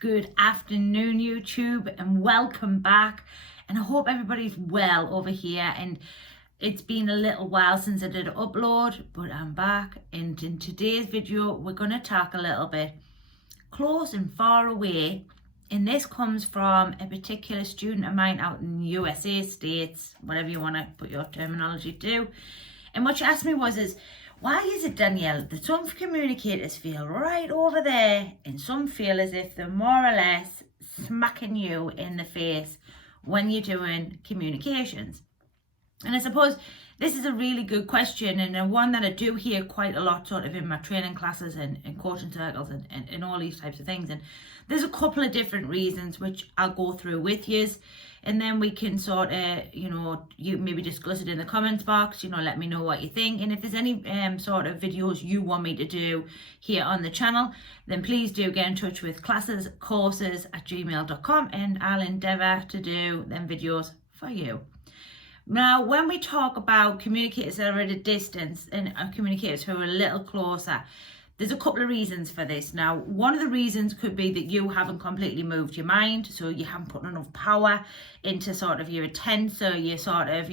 Good afternoon, YouTube, and welcome back. And I hope everybody's well over here. And it's been a little while since I did an upload, but I'm back. And in today's video, we're going to talk a little bit close and far away. And this comes from a particular student of mine out in the USA, States, whatever you want to put your terminology to. And what she asked me was, why is it, Danielle, that some communicators feel right over there and some feel as if they're more or less smacking you in the face when you're doing communications? And I suppose this is a really good question, and one that I do hear quite a lot sort of in my training classes and coaching circles and all these types of things. And there's a couple of different reasons which I'll go through with you, and then we can sort of, you maybe discuss it in the comments box, let me know what you think. And if there's any sort of videos you want me to do here on the channel, then please do get in touch with classescourses@gmail.com, and I'll endeavour to do them videos for you. Now, when we talk about communicators that are at a distance and communicators who are a little closer, there's a couple of reasons for this. Now, one of the reasons could be that you haven't completely moved your mind, so you haven't put enough power into sort of your intent, so you're sort of,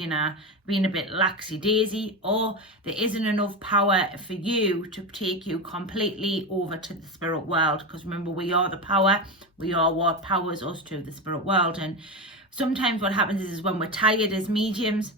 being a bit laxy-daisy, or there isn't enough power for you to take you completely over to the spirit world, because remember, we are the power, we are what powers us to the spirit world. And sometimes what happens is when we're tired as mediums,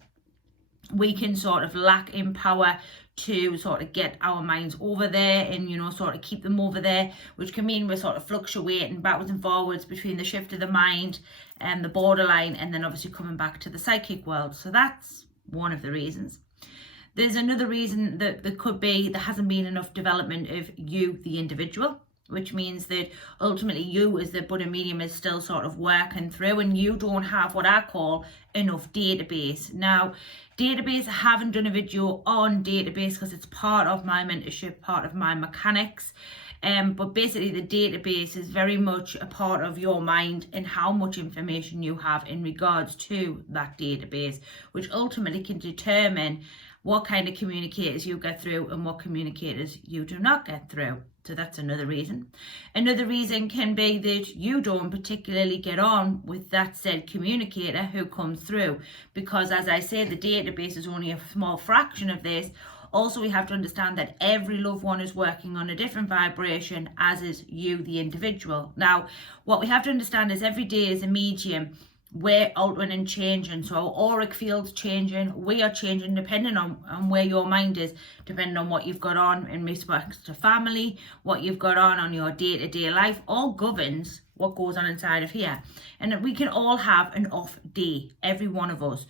we can sort of lack in power to sort of get our minds over there and, sort of keep them over there, which can mean we're sort of fluctuating backwards and forwards between the shift of the mind and the borderline, and then obviously coming back to the psychic world. So that's one of the reasons. There's another reason that there could be there hasn't been enough development of you, the individual, which means that ultimately you as the Buddha medium is still sort of working through, and you don't have what I call enough database. Now, database, I haven't done a video on database because it's part of my mentorship, part of my mechanics. But basically the database is very much a part of your mind and how much information you have in regards to that database, which ultimately can determine what kind of communicators you get through and what communicators you do not get through. So that's another reason. Another reason can be that you don't particularly get on with that said communicator who comes through, because as I say, the database is only a small fraction of this. Also, we have to understand that every loved one is working on a different vibration, as is you, the individual. Now, what we have to understand is every day as a medium, we're altering and changing. So our auric field's changing, we are changing depending on where your mind is, depending on what you've got on in respect to family, what you've got on your day-to-day life, all governs what goes on inside of here. And we can all have an off day, every one of us.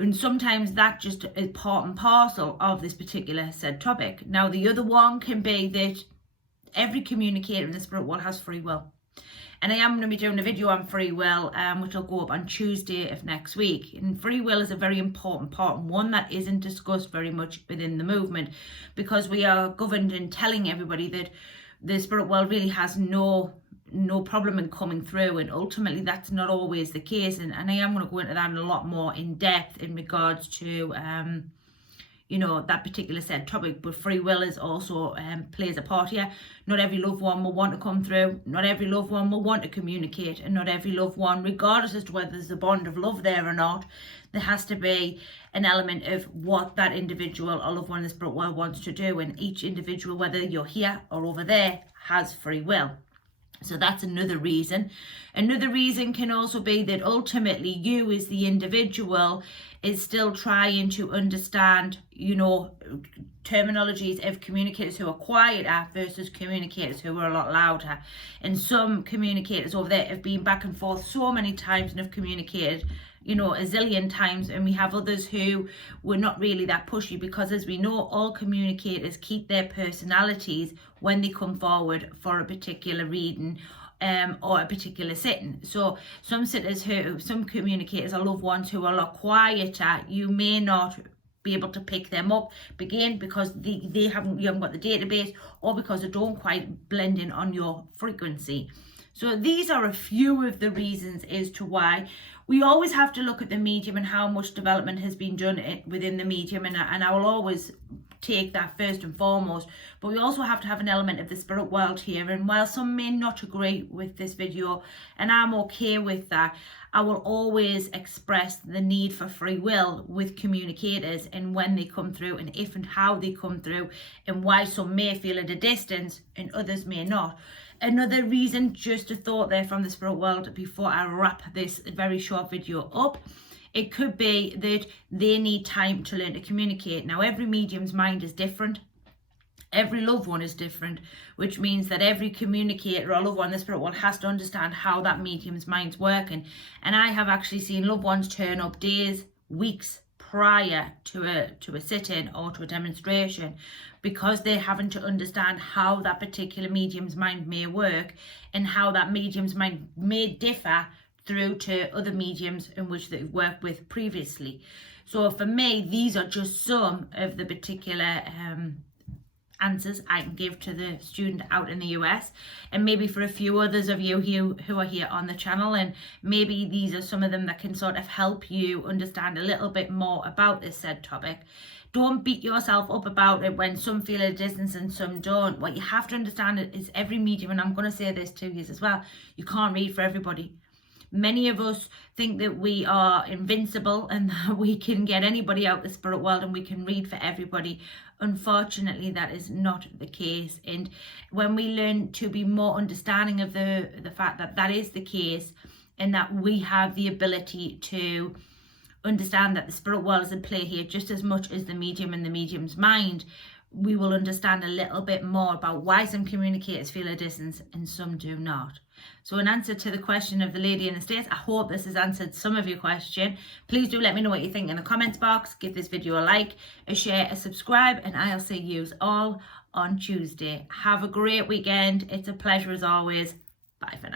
And sometimes that just is part and parcel of this particular said topic. Now, the other one can be that every communicator in the spirit world has free will. And I am going to be doing a video on free will, which will go up on Tuesday of next week. And free will is a very important part, and one that isn't discussed very much within the movement, because we are governed in telling everybody that the spirit world really has no problem in coming through, and ultimately that's not always the case. And I am going to go into that in a lot more in depth in regards to that particular said topic. But free will is also plays a part here. Not every loved one will want to come through, not every loved one will want to communicate, and not every loved one, regardless as to whether there's a bond of love there or not, there has to be an element of what that individual or loved one in the spirit world wants to do. And each individual, whether you're here or over there, has free will. So that's another reason. Another reason can also be that ultimately you as the individual is still trying to understand, terminologies of communicators who are quieter versus communicators who are a lot louder. And some communicators over there have been back and forth so many times and have communicated, a zillion times, and we have others who were not really that pushy, because as we know, all communicators keep their personalities when they come forward for a particular reading or a particular sitting. So some communicators are loved ones who are a lot quieter. You may not be able to pick them up, again, because you haven't got the database, or because they don't quite blend in on your frequency. So these are a few of the reasons as to why we always have to look at the medium and how much development has been done within the medium. And I will always take that first and foremost, but we also have to have an element of the spirit world here. And while some may not agree with this video, and I'm okay with that, I will always express the need for free will with communicators, and when they come through, and if and how they come through, and why some may feel at a distance and others may not. Another reason, just a thought there from the spirit world before I wrap this very short video up, it could be that they need time to learn to communicate. Now, every medium's mind is different. Every loved one is different, which means that every communicator or loved one in the spirit world has to understand how that medium's mind's working. And I have actually seen loved ones turn up days, weeks prior to a sit-in or to a demonstration, because they're having to understand how that particular medium's mind may work and how that medium's mind may differ through to other mediums in which they've worked with previously. So for me, these are just some of the particular answers I can give to the student out in the US, and maybe for a few others of you who are here on the channel, and maybe these are some of them that can sort of help you understand a little bit more about this said topic. Don't beat yourself up about it when some feel at a distance and some don't. What you have to understand is every medium, and I'm going to say this to you as well, you can't read for everybody. Many of us think that we are invincible and that we can get anybody out the spirit world and we can read for everybody. Unfortunately, that is not the case. And when we learn to be more understanding of the fact that that is the case, and that we have the ability to understand that the spirit world is in play here just as much as the medium and the medium's mind, we will understand a little bit more about why some communicators feel a distance and some do not. So in answer to the question of the lady in the States, I hope this has answered some of your question. Please do let me know what you think in the comments box. Give this video a like, a share, a subscribe, and I'll see you all on Tuesday. Have a great weekend. It's a pleasure as always. Bye for now.